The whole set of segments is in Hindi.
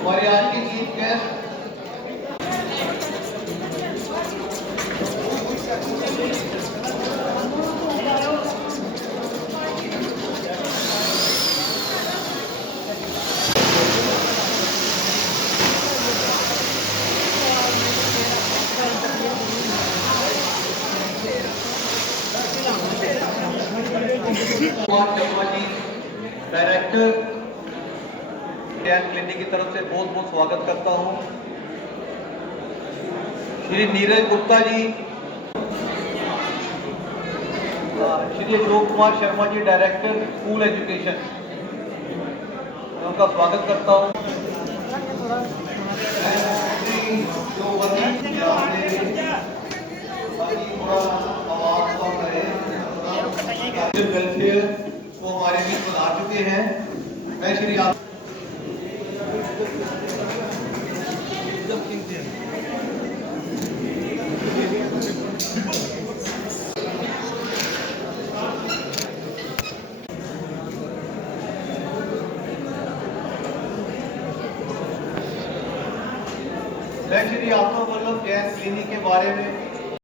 हमारे आज की chief guest Kumar Sharma ji, director clinic की तरफ से बहुत बहुत स्वागत करता हूं। Shri Neeraj Gupta ji, Shri Ashok Kumar Sharma ji, director school education, उनका स्वागत करता हूं। वेलफेयर वो हमारे बीच पधार चुके हैं। मैं श्री आत्मा वल्लभ जैन क्लिनिक के बारे में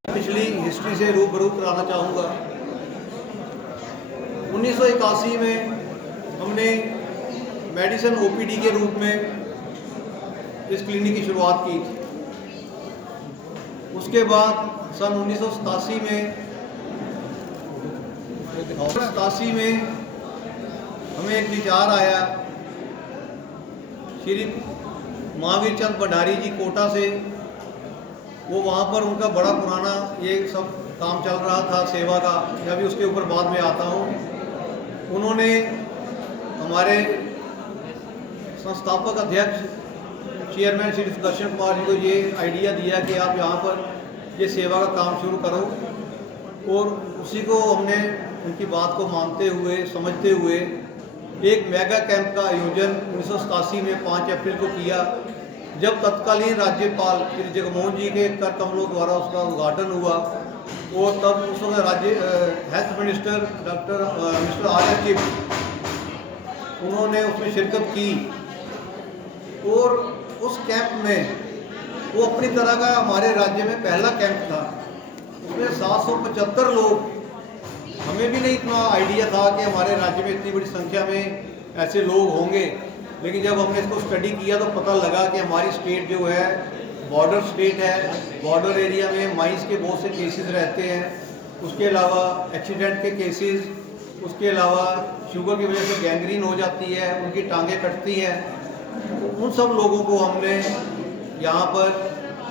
पिछली हिस्ट्री से रूबरू कराना चाहूँगा। 1981 में हमने मेडिसिन ओपीडी के रूप में इस क्लिनिक की शुरुआत की थी। उसके बाद सन 1987 में हमें एक विचार आया, श्री महावीर चंद भंडारी जी कोटा से, वो वहाँ पर उनका बड़ा पुराना ये सब काम चल रहा था सेवा का, मैं भी उसके ऊपर बाद में आता हूँ। उन्होंने हमारे संस्थापक अध्यक्ष चेयरमैन श्री सुदर्शन कुमार जी को ये आइडिया दिया कि आप यहाँ पर ये सेवा का काम शुरू करो, और उसी को हमने उनकी बात को मानते हुए समझते हुए एक मेगा कैंप का आयोजन 1987 में 5 अप्रैल को किया, जब तत्कालीन राज्यपाल श्री जगमोहन जी के कर कमलों द्वारा उसका उद्घाटन हुआ। और तब उस वक्त राज्य health minister doctor mister R K उन्होंने उसमें शिरकत की, और उस कैंप में वो अपनी तरह का हमारे राज्य में पहला कैंप था। उसमें 775 लोग, हमें भी नहीं इतना आइडिया था कि हमारे राज्य में इतनी बड़ी संख्या में ऐसे लोग होंगे, लेकिन जब हमने इसको स्टडी किया तो पता लगा कि हमारी स्टेट जो है बॉर्डर स्टेट है, बॉर्डर एरिया में माइंस के बहुत से केसेस रहते हैं, उसके अलावा एक्सीडेंट के केसेस, उसके अलावा शुगर की वजह से गैंग्रीन हो जाती है, उनकी टांगें कटती हैं। तो उन सब लोगों को हमने यहाँ पर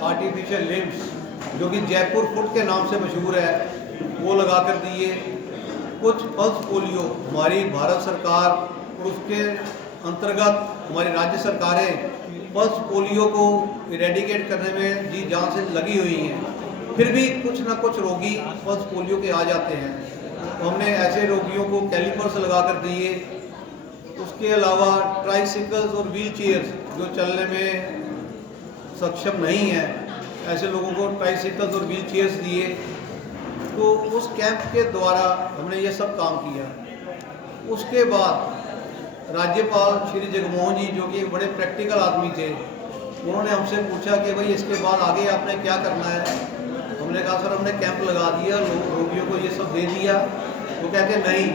आर्टिफिशियल लिम्स, जो कि जयपुर फुट के नाम से मशहूर है, वो लगा कर दिए। कुछ पल्स पोलियो हमारी भारत सरकार और उसके अंतर्गत हमारी राज्य सरकारें पल्स पोलियो को इरेडिकेट करने में जी जान से लगी हुई हैं, फिर भी कुछ ना कुछ रोगी पल्स पोलियो के आ जाते हैं। तो हमने ऐसे रोगियों को कैलिपर्स लगा कर दिए। उसके अलावा ट्राइसिकल्स और व्हील चेयर्स जो चलने में सक्षम नहीं है, ऐसे लोगों को ट्राइसिकल्स और व्हील चेयर्स दिए। तो उस कैंप के द्वारा हमने ये सब काम किया। उसके बाद राज्यपाल श्री जगमोहन जी, जो कि एक बड़े प्रैक्टिकल आदमी थे, उन्होंने हमसे पूछा कि भाई इसके बाद आगे आपने क्या करना है। हमने कहा सर हमने कैंप लगा दिया, रोगियों को ये सब दे दिया। वो कहते नहीं,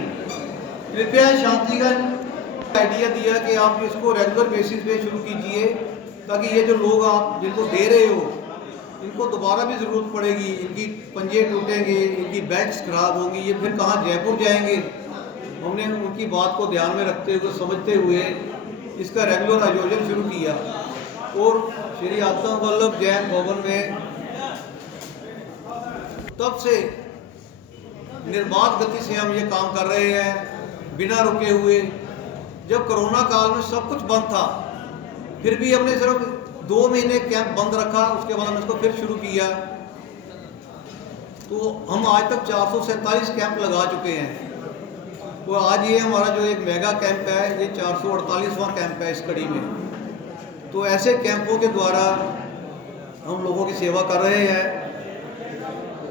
कृपया शांति का आइडिया दिया कि आप इसको रेगुलर बेसिस पे शुरू कीजिए, ताकि ये जो लोग आप जिनको दे रहे हो इनको दोबारा भी ज़रूरत पड़ेगी, इनकी पंजे टूटेंगे, इनकी बेल्ट्स खराब होंगी, ये फिर कहाँ जयपुर जाएंगे। हमने उनकी बात को ध्यान में रखते हुए समझते हुए इसका रेगुलर आयोजन शुरू किया, और श्री आत्मा वल्लभ जैन भवन में तब से निर्बाध गति से हम ये काम कर रहे हैं बिना रुके हुए। जब कोरोना काल में सब कुछ बंद था, फिर भी हमने सिर्फ 2 महीने कैंप बंद रखा, उसके बाद हमने इसको फिर शुरू किया। तो हम आज तक 447 कैंप लगा चुके हैं। तो आज ये हमारा जो एक मेगा कैंप है, ये 448वां कैंप है इस कड़ी में। तो ऐसे कैंपों के द्वारा हम लोगों की सेवा कर रहे हैं।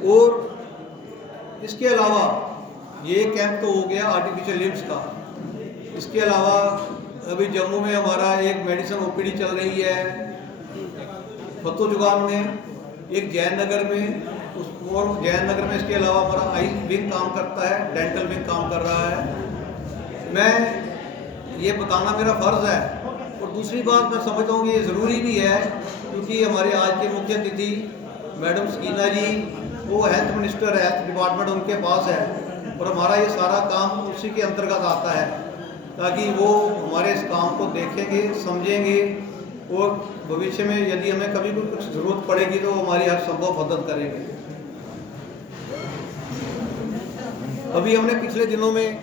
और इसके अलावा ये कैंप तो हो गया आर्टिफिशियल लिम्स का, इसके अलावा अभी जम्मू में हमारा एक मेडिसिन ओपीडी चल रही है, फतू जुगान में, एक जैन नगर में, और जैन नगर में इसके अलावा हमारा आई विंग काम करता है, डेंटल विंग काम कर रहा है। मैं ये बताना मेरा फ़र्ज़ है। और दूसरी बात मैं समझता हूँ कि ये ज़रूरी भी है, क्योंकि हमारे आज के मुख्य अतिथि मैडम सकीना जी, वो हेल्थ मिनिस्टर है, हेल्थ डिपार्टमेंट उनके पास है, और हमारा ये सारा काम उसी के अंतर्गत आता है, ताकि वो हमारे इस काम को देखेंगे, समझेंगे, और भविष्य में यदि हमें कभी भी कुछ ज़रूरत पड़ेगी तो हमारी हर संभव मदद करेंगे। अभी हमने पिछले दिनों में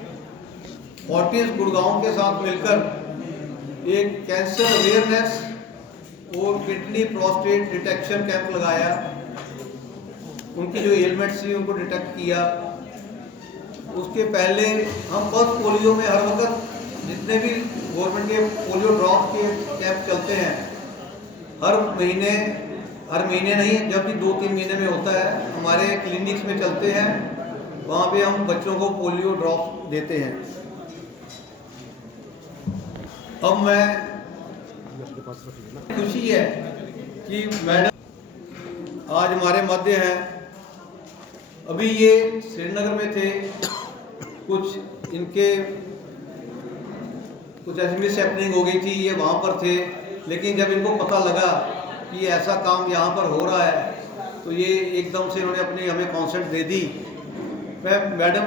फोर्टिस गुड़गांव के साथ मिलकर एक कैंसर अवेयरनेस और किडनी प्रोस्टेट डिटेक्शन कैंप लगाया। उनकी जो एलिमेंट्स थी उनको डिटेक्ट किया। उसके पहले हम पल्स पोलियो में हर वक्त जितने भी गवर्नमेंट के पोलियो ड्रॉप के कैंप चलते हैं, हर महीने नहीं, जब भी 2-3 महीने में होता है, हमारे क्लिनिक्स में चलते हैं, वहाँ पे हम बच्चों को पोलियो ड्रॉप देते हैं। अब मैं खुशी है कि मैडम आज हमारे मध्य हैं। अभी ये श्रीनगर में थे, कुछ इनके कुछ ऐसी मिस हैपनिंग हो गई थी, ये वहाँ पर थे, लेकिन जब इनको पता लगा कि ऐसा काम यहाँ पर हो रहा है, तो ये एकदम से उन्होंने अपनी हमें कॉन्सेंट दे दी। मैं मैडम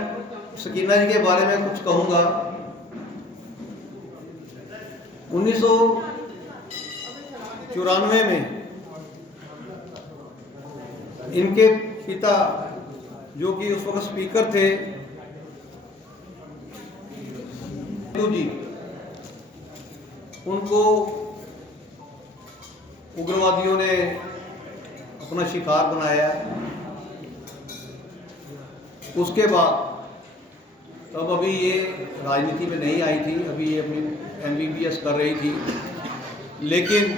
सकीना जी के बारे में कुछ कहूँगा। 1994 में इनके पिता, जो कि उस वक्त स्पीकर थे, जी, उनको उग्रवादियों ने अपना शिकार बनाया। उसके बाद तब अभी ये राजनीति में नहीं आई थी, अभी ये अपनी MBBS कर रही थी, लेकिन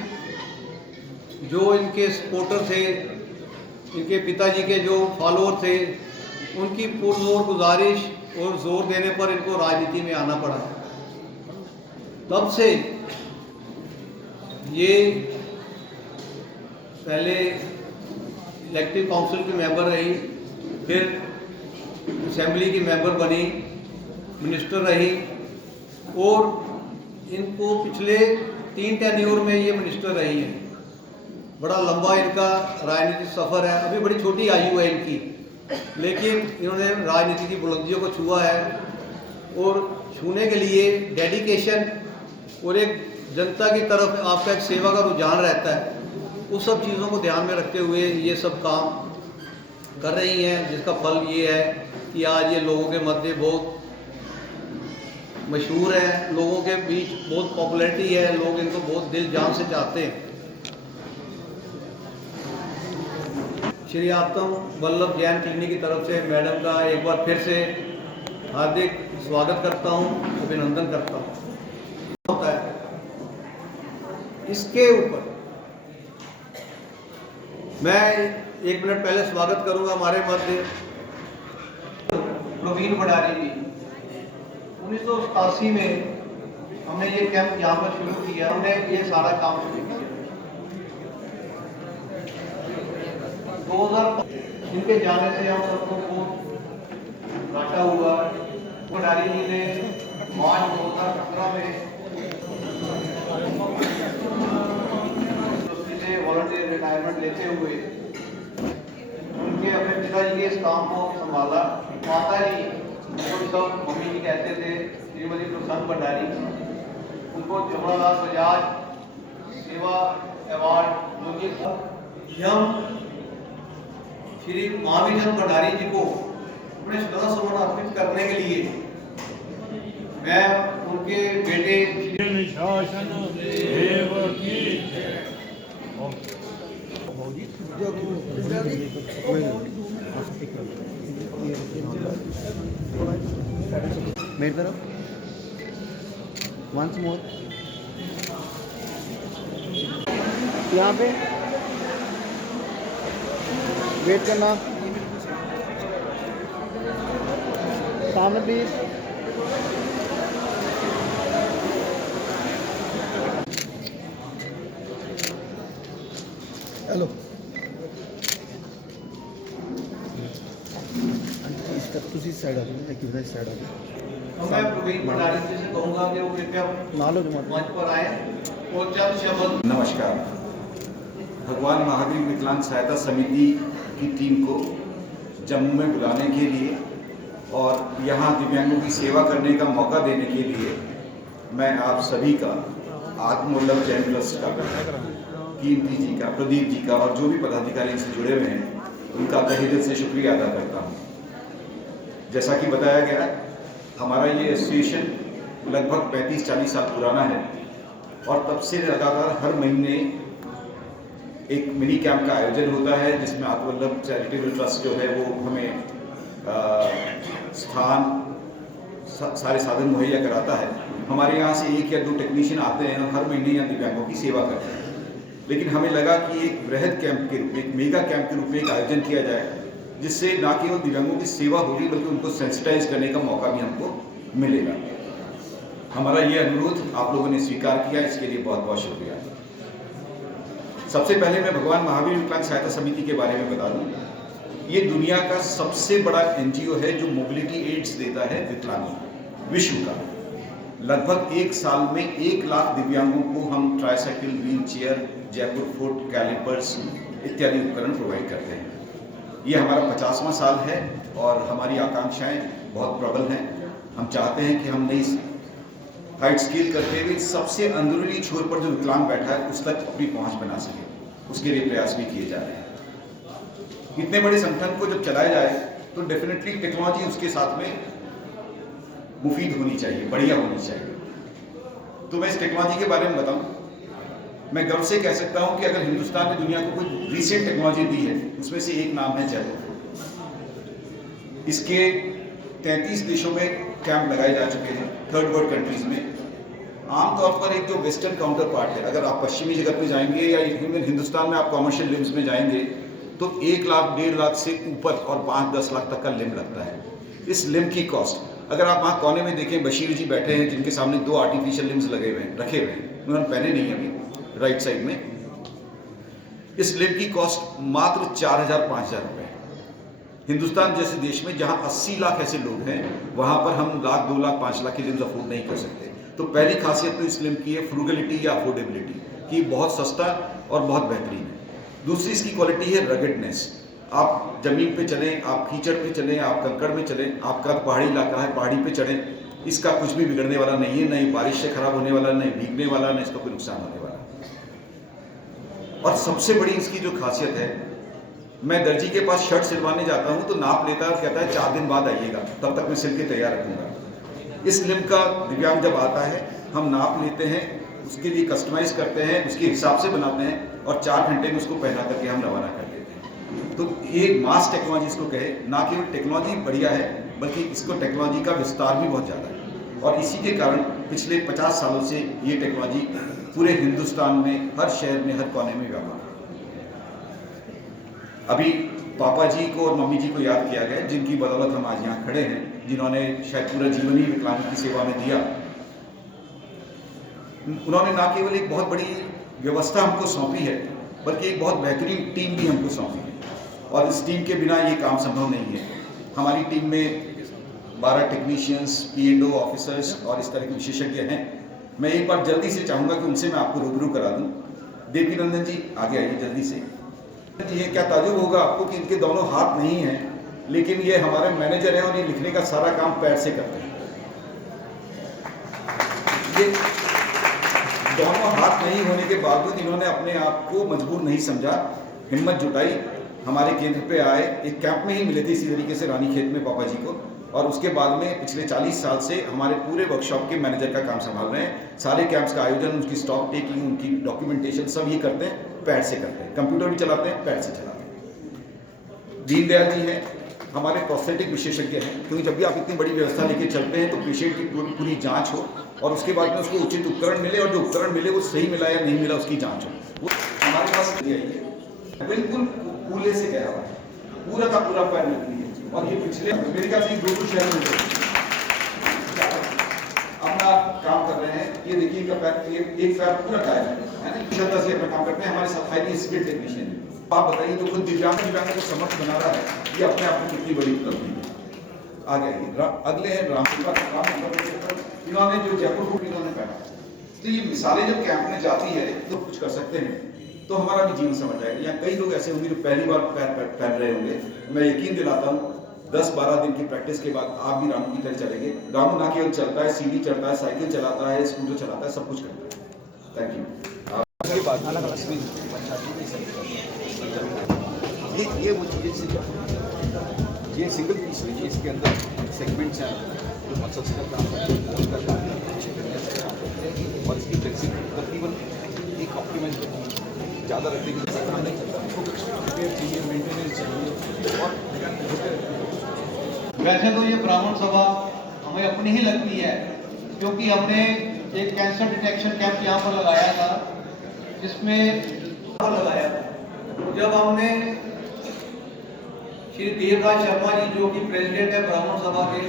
जो इनके सपोर्टर थे, इनके पिताजी के जो फॉलोअर थे, उनकी पुरजोर गुजारिश और जोर देने पर इनको राजनीति में आना पड़ा। तब से ये पहले इलेक्टिव काउंसिल की मेंबर रही, फिर असेंबली की मेंबर बनी, मिनिस्टर रही, और इनको पिछले 3 टेन्योर में ये मिनिस्टर रही हैं। बड़ा लंबा इनका राजनीतिक सफ़र है। अभी बड़ी छोटी आयु है इनकी, लेकिन इन्होंने राजनीति की बुलंदियों को छुआ है, और छूने के लिए डेडिकेशन और एक जनता की तरफ आपका एक सेवा का रुझान रहता है। उस सब चीज़ों को ध्यान में रखते हुए ये सब काम कर रही हैं, जिसका फल ये है कि आज ये लोगों के मध्य बहुत मशहूर है, लोगों के बीच बहुत पॉपुलैरिटी है, लोग इनको बहुत दिल जान से चाहते हैं। श्री आत्म वल्लभ जैन क्लिनिक की तरफ से मैडम का एक बार फिर से हार्दिक स्वागत करता हूँ, अभिनंदन करता हूँ। होता है इसके ऊपर मैं 1 मिनट पहले स्वागत करूंगा हमारे मध्य प्रवीण भंडारी जी। 1987 में हमने ये कैंप यहाँ पर शुरू किया, हमने ये सारा काम शुरू किया। 2000 इनके जाने से हम सबको बहुत घाटा हुआ। भंडारी जी ने मार्च 2017 में वॉलंटियर रिटायरमेंट लेते हुए उनके अपने पिताजी के इस काम को संभाला। माता जी, उनको सब मम्मी जी कहते थे, श्रीमती प्रसन्न भंडारी, उनको जमनालाल बजाज सेवा अवार्ड जो कि हम श्री महावीर चंद भंडारी जी को अपने श्रद्धा सुमन अर्पित करने के लिए मैं उनके बेटे शासन देव की मेरी तरफ वंस मोर यहाँ पे वेट करना, सामने प्लीज। हेलो इसका तुसी साइड आ जाओ कि इस साइड आ जाओ। तो मैं प्रवीण भंडारी जी से कहूँगा कि वो कृपया नालो मंच पर आए और चंद शब्द। नमस्कार। भगवान महावीर विकलांग सहायता समिति की टीम को जम्मू में बुलाने के लिए और यहाँ दिव्यांगों की सेवा करने का मौका देने के लिए मैं आप सभी का आत्मवल्लभ जैन ट्रस्ट का, कीर्ति जी का, प्रदीप जी का और जो भी पदाधिकारी इनसे जुड़े हुए हैं उनका तहे दिल से शुक्रिया अदा करता हूँ। जैसा कि बताया गया, हमारा ये एसोसिएशन लगभग 35-40 साल पुराना है और तब से लगातार हर महीने एक मिनी कैंप का आयोजन होता है जिसमें आत्मवल्लभ चैरिटेबल ट्रस्ट जो है वो हमें स्थान सारे साधन मुहैया कराता है। हमारे यहाँ से 1 या 2 टेक्नीशियन आते हैं और हर महीने यहाँ दिव्यांगों की सेवा करते हैं। लेकिन हमें लगा कि एक वृहद कैंप के रूप में, एक मेगा कैंप के रूप में एक आयोजन किया जाए जिससे ना केवल दिव्यांगों की सेवा होगी बल्कि उनको सेंसिटाइज करने का मौका भी हमको मिलेगा। हमारा ये अनुरोध आप लोगों ने स्वीकार किया, इसके लिए बहुत बहुत शुक्रिया। सबसे पहले मैं भगवान महावीर विकलांग सहायता समिति के बारे में बता दूं। ये दुनिया का सबसे बड़ा एनजीओ है जो मोबिलिटी एड्स देता है विकलांगों को, विश्व का। लगभग 1 साल में 1 लाख दिव्यांगों को हम tricycle, wheelchair, Jaipur foot, callipers इत्यादि उपकरण प्रोवाइड करते हैं। ये हमारा 50वां साल है और हमारी आकांक्षाएं बहुत प्रबल हैं। हम चाहते हैं कि हम नई हाइट स्केल करते हुए सबसे अंदरूनी छोर पर जो विकलांग बैठा है उस तक अपनी पहुंच बना सके, उसके लिए प्रयास भी किए जा रहे हैं। इतने बड़े संगठन को जब चलाया जाए तो डेफिनेटली टेक्नोलॉजी उसके साथ में मुफीद होनी चाहिए, बढ़िया होनी चाहिए। तो मैं इस टेक्नोलॉजी के बारे में बताऊं, मैं गर्व से कह सकता हूं कि अगर हिंदुस्तान ने दुनिया को कोई रिसेंट टेक्नोलॉजी दी है उसमें से एक नाम है जयपुर। इसके 33 देशों में कैंप लगाए जा चुके हैं, थर्ड वर्ल्ड कंट्रीज में। आमतौर पर एक जो वेस्टर्न काउंटर पार्ट है, अगर आप पश्चिमी जगत में जाएंगे या इवन हिंदुस्तान में आप कॉमर्शियल लिम्स में जाएंगे तो 1 लाख 1.5 लाख से ऊपर और 5-10 लाख तक का लिम लगता है। इस लिम की कॉस्ट, अगर आप वहाँ कोने में देखें, बशीर जी बैठे हैं जिनके सामने 2 आर्टिफिशियल लिम्स लगे हुए हैं, रखे हुए हैं, उन्होंने पहने नहीं अभी, राइट साइड में। इस लिम की कॉस्ट मात्र 4,000-5,000 रुपए। हिंदुस्तान जैसे देश में जहाँ 80 लाख ऐसे लोग हैं वहाँ पर हम 1 लाख, 2 लाख, 5 लाख के लिम्स अफोर्ड नहीं कर सकते। तो पहली खासियत तो इस लिम की है फ्रूगलिटी या अफोर्डेबिलिटी, कि बहुत सस्ता और बहुत बेहतरीन है। दूसरी इसकी क्वालिटी है रगडनेस। आप जमीन पे चलें, आप कीचड़ पे चलें, आप कंकड़ में चलें, आपका पहाड़ी इलाका है, पहाड़ी पे चढ़ें, इसका कुछ भी बिगड़ने वाला नहीं है, नहीं बारिश से खराब होने वाला, नहीं भीगने वाला, नहीं इसका कोई नुकसान होने वाला। और सबसे बड़ी इसकी जो खासियत है, मैं दर्जी के पास शर्ट सिलवाने जाता हूँ तो नाप लेता है और कहता है 4 दिन बाद आइएगा, तब तक मैं सिल के तैयार रखूँगा। इस लिम का दिव्यांग जब आता है हम नाप लेते हैं, उसके लिए कस्टमाइज करते हैं, उसके हिसाब से बनाते हैं और 4 घंटे में उसको पहना करके हम रवाना कर देते हैं। तो ये मास टेक्नोलॉजी इसको कहे, ना केवल टेक्नोलॉजी बढ़िया है बल्कि इसको टेक्नोलॉजी का विस्तार भी बहुत ज़्यादा है। और इसी के कारण पिछले 50 सालों से ये टेक्नोलॉजी पूरे हिंदुस्तान में, हर शहर में, हर कोने में व्यापक है। अभी पापा जी को और मम्मी जी को याद किया गया जिनकी बदौलत हम आज यहाँ खड़े हैं, जिन्होंने शायद पूरा जीवन ही विकलांगों की सेवा में दिया। उन्होंने ना केवल एक बहुत बड़ी व्यवस्था हमको सौंपी है बल्कि एक बहुत बेहतरीन टीम भी हमको सौंपी है और इस टीम के बिना ये काम संभव नहीं है। हमारी टीम में 12 टेक्नीशियंस, P&O ऑफिसर्स और इस तरह के विशेषज्ञ हैं। मैं एक बार जल्दी से चाहूँगा कि उनसे मैं आपको रूबरू करा दूँ। देवी नंदन जी आगे आइए जल्दी से। ये क्या ताजुब होगा आपको कि इनके दोनों हाथ नहीं हैं, लेकिन ये हमारे मैनेजर हैं और ये लिखने का सारा काम पैर से करते हैं। ये दोनों हाथ नहीं होने के बावजूद इन्होंने अपने आप को मजबूर नहीं समझा, हिम्मत जुटाई, हमारे केंद्र पे आए। एक कैंप में ही मिले थे इसी तरीके से रानीखेत में पापा जी को, और उसके बाद में पिछले 40 साल से हमारे पूरे वर्कशॉप के मैनेजर का काम संभाल रहे हैं। सारे कैंप्स का आयोजन, उनकी स्टॉक टेकिंग, उनकी डॉक्यूमेंटेशन सब ये करते हैं, पैर से करते हैं। कंप्यूटर भी चलाते हैं, पैर से चलाते हैं। दीनदयाल जी हैं, हमारे प्रोस्थेटिक विशेषज्ञ हैं, क्योंकि जब भी आप इतनी बड़ी व्यवस्था लेके चलते हैं तो पेशेंट की पूरी जांच हो और उसके बाद में उसको उचित उपकरण मिले, और जो उपकरण मिले वो सही मिला या नहीं मिला उसकी जांच हो। वो हमारे पास बिल्कुल कूले से गया हुआ है, पूरा का पूरा पैर निकली है। और ये पिछले मेरे ख्याल से 2 शहर में अपना काम कर रहे हैं। ये देखिए इनका पैर, एक पैर पूरा गायब है ना, क्षमता से अपना काम करते हैं। हमारे साथ हाईली स्किल्ड टेक्नीशियन आप बताइए तो खुद दिव्यांग को समर्थ बना रहा है, ये अपने आप में कितनी बड़ी उपलब्धि है। आगे अगले हैं इन्होंने जो जयपुर फूड इन्होंने पहना, तो ये मिसालें जब कैंप में जाती है तो कुछ कर सकते हैं तो हमारा भी जीवन समझ आएगा। यहाँ कई लोग ऐसे होंगे जो पहली बार पहन रहे होंगे, मैं यकीन दिलाता हूँ 10-12 दिन की प्रैक्टिस के बाद आप भी रामू की तरह चलेंगे। रामू ना केवल चलता है, सीढ़ी चढ़ता है, साइकिल चलाता है, स्कूटर चलाता है, सब कुछ करता है। Thank you. ये वो चीज़ें ये सिंगल पीस नहीं है, इसके अंदर सेगमेंट्स हैं जो मसल्स का काम करते हैं और इसकी फ्लेक्सिबिलिटी तकरीबन एक ऑप्टिमाइज ज़्यादा रखने की काम नहीं चलता, चाहिए मेंटेनेंस चाहिए। और वैसे तो ये ब्राह्मण सभा हमें अपनी ही लगती है, क्योंकि हमने एक कैंसर डिटेक्शन कैंप यहाँ पर लगाया था, जिसमें लगाया था। जब हमने श्री देवराज शर्मा जी जो कि प्रेसिडेंट है ब्राह्मण सभा के,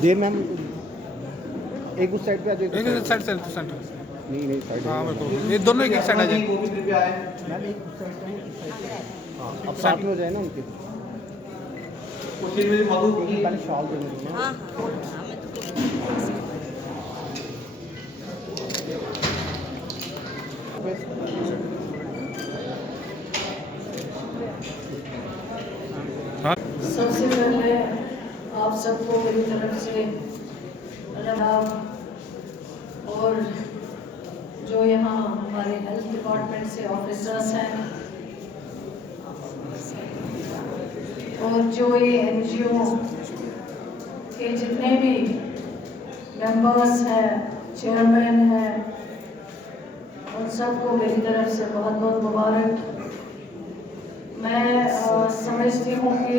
देर मैम एक उस साइड पे आ जाओ, एक साइड सेंटर नहीं साइड। हाँ मेरे को ये दोनों एक साइड आ जाए। वो भी कृपया आए। मैम एक उस साइड पे, हाँ अब साथ में हो जाए ना उनके। उसी में मधु की पहले शॉल देने दो। सबसे पहले आप सबको मेरी तरफ से आदाब, और जो यहाँ हमारे हेल्थ डिपार्टमेंट से ऑफिसर्स हैं और जो ये NGO के जितने भी मेंबर्स हैं, चेयरमैन हैं, उन सबको मेरी तरफ से बहुत बहुत मुबारक। मैं समझती हूँ कि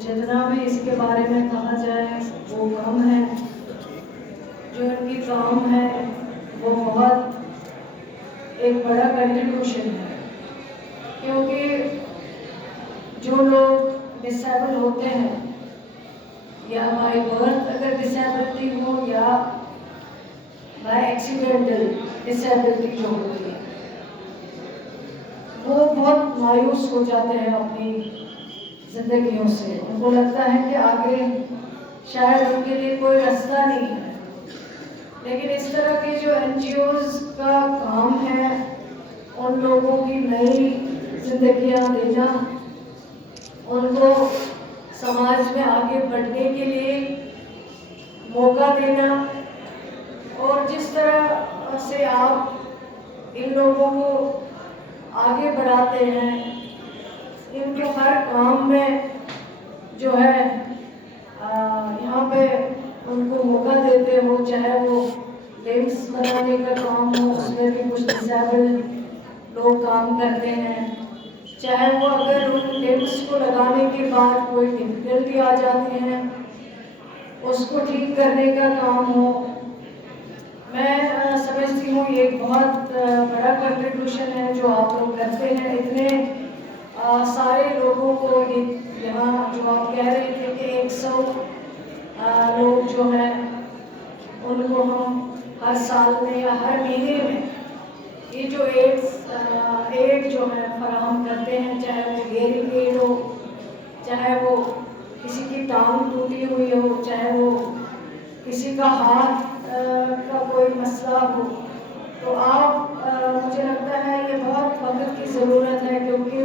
जितना भी इसके बारे में कहा जाए वो कम है। जो इनकी काम है वो बहुत एक बड़ा कंट्रीब्यूशन है, क्योंकि जो लोग डिसेबल होते हैं या बाय बर्थ अगर डिसेबिलिटी हो या बाय एक्सीडेंटल डिसेबिलिटी जो होती है, वो बहुत मायूस हो जाते हैं अपनी जिंदगियों से। उनको लगता है कि आगे शायद उनके लिए कोई रास्ता नहीं है। लेकिन इस तरह के जो NGOs का काम है उन लोगों की नई जिंदगियां देना, उनको समाज में आगे बढ़ने के लिए मौका देना, और जिस तरह से आप इन लोगों को आगे बढ़ाते हैं, इनको हर काम में जो है यहाँ पे उनको मौका देते हो, चाहे वो लिम्स बनाने का काम हो, उसमें भी कुछ डिसेबल लोग काम करते हैं, चाहे वो अगर उन लिम्स को लगाने के बाद कोई डिफिकल्टी आ जाती है उसको ठीक करने का काम हो। मैं समझती हूँ ये एक बहुत बड़ा कंट्रीब्यूशन है जो आप लोग करते हैं। इतने सारे लोगों को यहाँ जो आप कह रहे थे कि 100 लोग जो हैं उनको हम हर साल में या हर महीने में ये जो एड जो है फराहम करते हैं, चाहे वो हेयरिंग एड हो, चाहे वो किसी की टांग टूटी हुई हो, चाहे वो किसी का हाथ का कोई मसला हो, तो आप मुझे लगता है ये बहुत मदद की ज़रूरत है, क्योंकि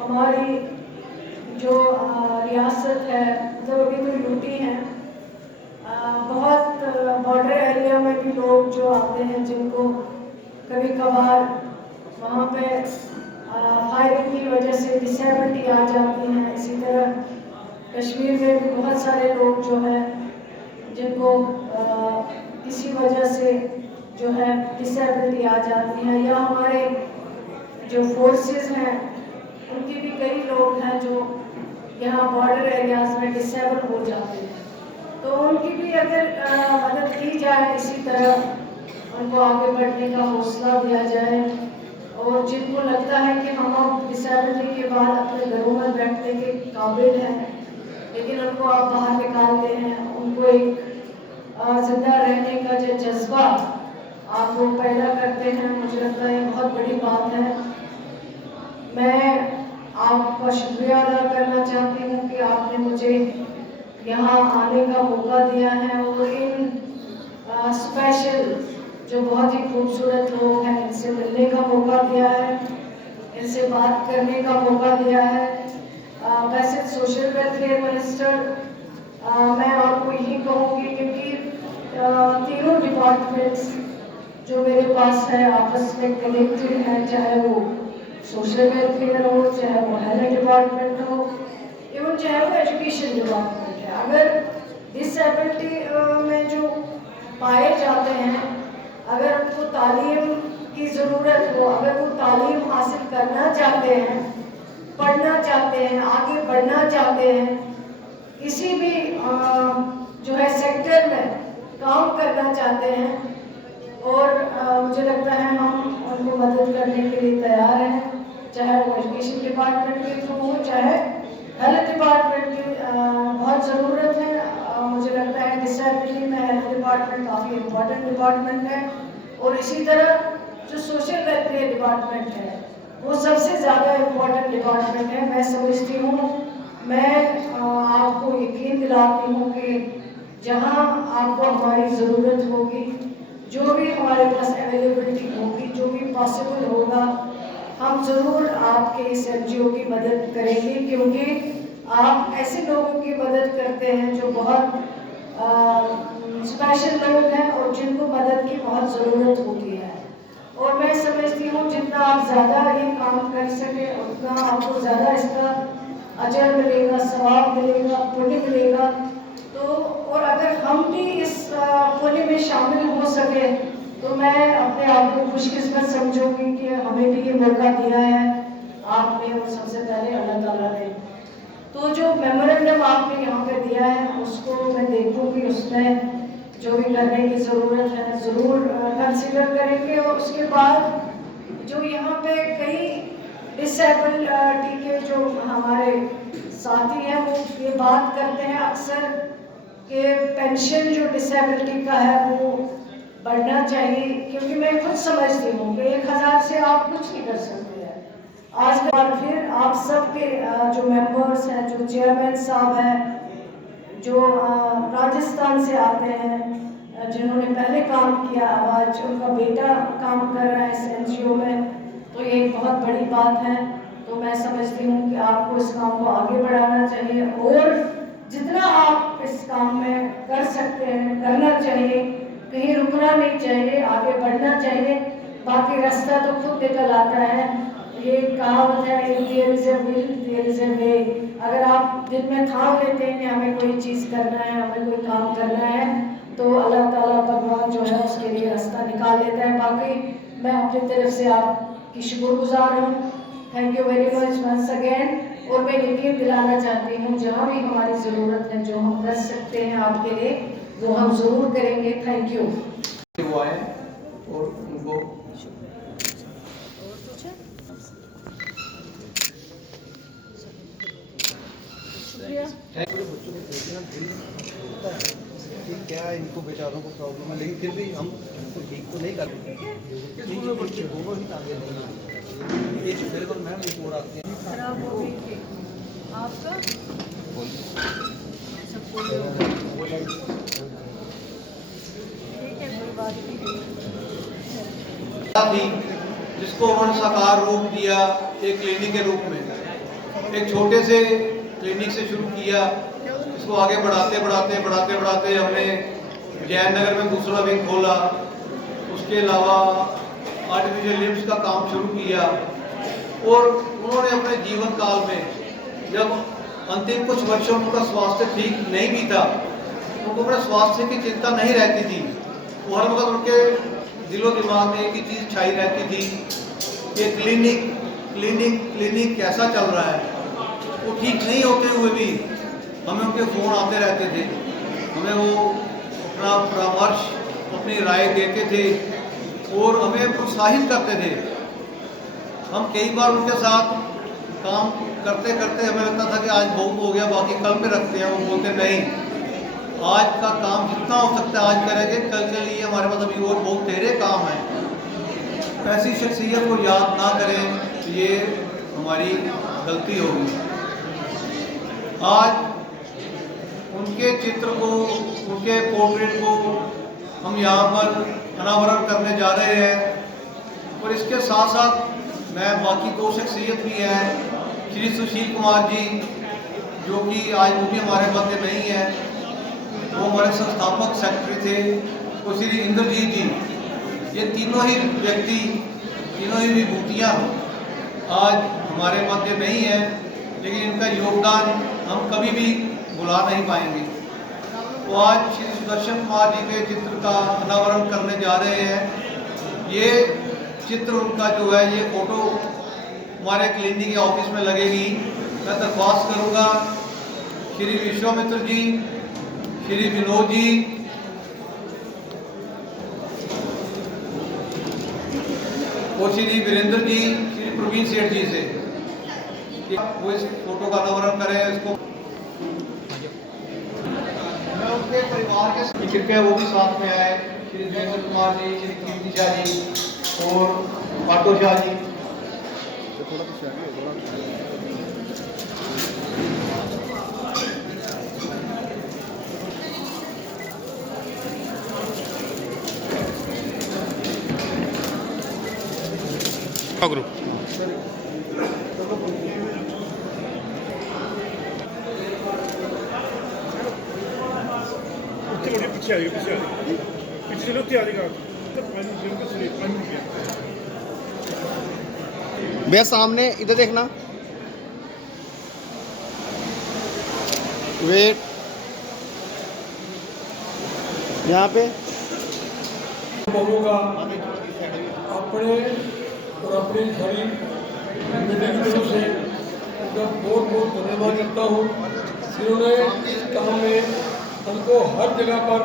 हमारी जो रियासत है, मतलब अभी तो यूटी है, बहुत बॉर्डर एरिया में भी लोग जो आते हैं जिनको कभी कभार वहाँ पे फायरिंग की वजह से डिसेबिलिटी आ जाती है। इसी तरह कश्मीर में भी बहुत सारे लोग जो हैं जिनको किसी वजह से जो है डिसेबिलिटी आ जाती है, या हमारे जो फोर्सेस हैं उनकी भी कई लोग हैं जो यहाँ बॉर्डर एरियाज में डिसेबल हो जाते हैं, तो उनकी भी अगर मदद की जाए इसी तरह उनको आगे बढ़ने का हौसला दिया जाए। और जिनको लगता है कि हम अब डिसेबिलिटी के बाद अपने घरों में बैठने के काबिल हैं, लेकिन उनको आप बाहर निकालते हैं, उनको एक जिंदा रहने का जो जज्बा आप लोग पैदा करते हैं, मुझे लगता है ये बहुत बड़ी बात है। मैं आपका शुक्रिया अदा करना चाहती हूँ कि आपने मुझे यहाँ आने का मौका दिया है और इन स्पेशल जो बहुत ही खूबसूरत लोग हैं इनसे मिलने का मौका दिया है, इनसे बात करने का मौका दिया है। वैसे सोशल वेलफेयर मिनिस्टर मैं आपको यही कहूँगी क्योंकि तीनों डिपार्टमेंट्स जो मेरे पास है आपस में कनेक्टेड हैं, चाहे वो सोशल वेलफेयर हो, चाहे वो हेल्थ डिपार्टमेंट हो, इवन चाहे वो एजुकेशन डिपार्टमेंट है। अगर डिसेबिलिटी में जो पाए जाते हैं, अगर उनको तालीम की ज़रूरत हो, अगर वो तालीम हासिल करना चाहते हैं, पढ़ना चाहते हैं, आगे बढ़ना चाहते हैं, किसी भी जो है सेक्टर में काम करना चाहते हैं और मुझे लगता है हम उनको मदद करने के लिए तैयार हैं, चाहे वो एजुकेशन डिपार्टमेंट के थ्रू हो, चाहे हेल्थ डिपार्टमेंट की बहुत ज़रूरत है। मुझे लगता है डिसेबिलिटी में हेल्थ डिपार्टमेंट काफ़ी इम्पोर्टेंट डिपार्टमेंट है और इसी तरह जो सोशल वेलफेयर डिपार्टमेंट है वो सबसे ज़्यादा इम्पोर्टेंट डिपार्टमेंट है। मैं समझती हूँ, मैं आपको यकीन दिलाती हूँ कि जहाँ आपको हमारी ज़रूरत होगी, जो भी हमारे पास अवेलेबिलिटी होगी, जो भी पॉसिबल होगा, हम ज़रूर आपके इस NGO की मदद करेंगे, क्योंकि आप ऐसे लोगों की मदद करते हैं जो बहुत स्पेशल लोग हैं और जिनको मदद की बहुत ज़रूरत होती है। और मैं समझती हूँ जितना आप ज़्यादा ये काम कर सके उतना आपको ज़्यादा इसका अजर मिलेगा, सवाब मिलेगा, पुण्य मिलेगा। तो और अगर हम भी इस पुण्य में शामिल हो सके तो मैं अपने आप को खुशकिस्मत समझूंगी कि हमें भी ये मौका दिया है आपने और सबसे पहले अल्लाह ताला ने। तो जो मेमोरेंडम आपने यहाँ पे दिया है उसको मैं देखूंगी, उसमें जो भी करने की ज़रूरत है ज़रूर कंसिडर करेंगे। और उसके बाद जो यहाँ पे कई डिसेबिलिटी के जो हमारे साथी हैं वो ये बात करते हैं अक्सर कि पेंशन जो डिसेबिलिटी का है वो बढ़ना चाहिए, क्योंकि मैं खुद समझती हूँ कि 1000 से आप कुछ नहीं कर सकते हैं। आज के बाद फिर आप सबके जो मेंबर्स हैं, जो चेयरमैन साहब हैं, जो राजस्थान से आते हैं, जिन्होंने पहले काम किया, आज उनका बेटा काम कर रहा है इस NGO में, तो ये एक बहुत बड़ी बात है। तो मैं समझती हूँ कि आपको इस काम को आगे बढ़ाना चाहिए और जितना आप इस काम में कर सकते हैं करना चाहिए, कहीं रुकना नहीं चाहिए, आगे बढ़ना चाहिए। बाकी रास्ता तो खुद निकल आता है। ये कहावत है, there is a will there is a way. अगर आप दिल में ठान लेते हैं कि हमें कोई चीज़ करना है, हमें कोई काम करना है, तो अल्लाह ताला भगवान जो है उसके लिए रास्ता निकाल लेता है। बाकी मैं अपनी तरफ से आपकी शुक्रगुजार हूँ। Thank you very much once again. और मैं यकीन दिलाना चाहती हूँ जहाँ भी हमारी ज़रूरत है, जो हम कर सकते हैं आपके लिए, वो हम ज़रूर करेंगे। Thank you. वो आए और उनको क्या इनको बेचारों को प्रॉब्लम है, लेकिन फिर भी हम उनको ठीक तो नहीं कर बच्चे दोनों ही आगे नहीं। एक बिल्कुल मैम एक और आते हैं खराब हो गई थी आपका सबको ठीक है, कोई बात नहीं। थी जिसको उन्होंने साकार रूप दिया एक क्लिनिक के रूप में। एक छोटे से क्लिनिक से शुरू किया, इसको आगे बढ़ाते बढ़ाते बढ़ाते बढ़ाते हमने जयनगर में दूसरा विंग खोला। उसके अलावा आर्टिफिशियल लिम्स का काम शुरू किया और उन्होंने अपने जीवन काल में जब अंतिम कुछ वर्षों में उनका स्वास्थ्य ठीक नहीं भी था, उनको अपने स्वास्थ्य की चिंता नहीं रहती थी। वो हर वक्त उनके दिलो दिमाग में एक ही चीज़ छाई रहती थी कि क्लिनिक क्लिनिक क्लिनिक कैसा चल रहा है। वो ठीक नहीं होते हुए भी हमें उनके फ़ोन आते रहते थे, हमें वो अपना परामर्श अपनी राय देते थे और हमें प्रोत्साहित करते थे। हम कई बार उनके साथ काम करते करते हमें लगता था कि आज बहुत हो गया, बाकी कल पे रखते हैं। वो बोलते नहीं, आज का काम जितना हो सकता है आज करेंगे, कल के लिए हमारे पास अभी और बहुत तेरे काम हैं। ऐसी शख्सियत को याद ना करें तो ये हमारी गलती होगी। आज उनके चित्र को, उनके पोर्ट्रेट को हम यहाँ पर अनावरण करने जा रहे हैं। और इसके साथ साथ मैं बाकी दो शख्सियत भी हैं, श्री सुशील कुमार जी जो कि आज वो भी हमारे मध्य नहीं है, वो हमारे संस्थापक सेक्रेटरी थे, और श्री इंद्रजीत जी। ये तीनों ही व्यक्ति, तीनों ही विभूतियाँ आज हमारे मध्य नहीं है, लेकिन इनका योगदान हम कभी भी भुला नहीं पाएंगे। तो आज श्री सुदर्शन कुमार जी के चित्र का अनावरण करने जा रहे हैं। ये चित्र उनका जो है, ये फोटो हमारे क्लिनिक के ऑफिस में लगेगी। मैं दरख्वास्त करूँगा श्री विश्वामित्र जी, श्री विनोद जी, और श्री वीरेंद्र जी, श्री प्रवीण सेठ जी से कि वो इस फोटो का अनावरण करें। इसको मैं उनके परिवार के कृपया वो भी साथ में आए, श्री जयेंद्र कुमार जी, श्री कीर्ति शाह जी और पाटो शाह जी। ग्रुप पीछे आ गई, पीछे चलो आ जाएगा। भैया सामने इधर देखना, वेट यहाँ पे। बहुओं का अपने और अपनी सारी मीडिया की तरफ से उनका बहुत बहुत धन्यवाद करता हूँ। जिन्होंने इस काम में हमको हर जगह पर,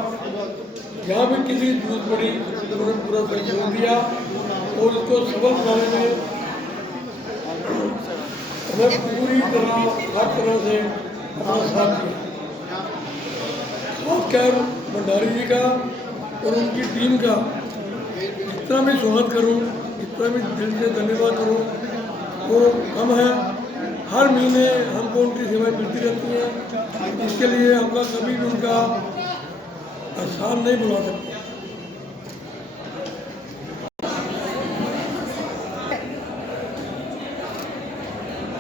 जहाँ भी किसी की जरूरत पड़ी, उन्होंने पूरा सहयोग दिया और इसको सफल बनाने में हमें पूरी तरह, हर तरह से अपना साथ दिया। खासकर भंडारी जी का और उनकी टीम का जितना भी स्वागत करूं, जितना भी दिल से धन्यवाद करूं, वो कम है। हर महीने हमको उनकी सेवाएं मिलती रहती हैं। इसके लिए हम लोग कभी भी उनका एहसान नहीं भुला सकते।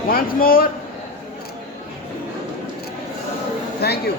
Once more, thank you.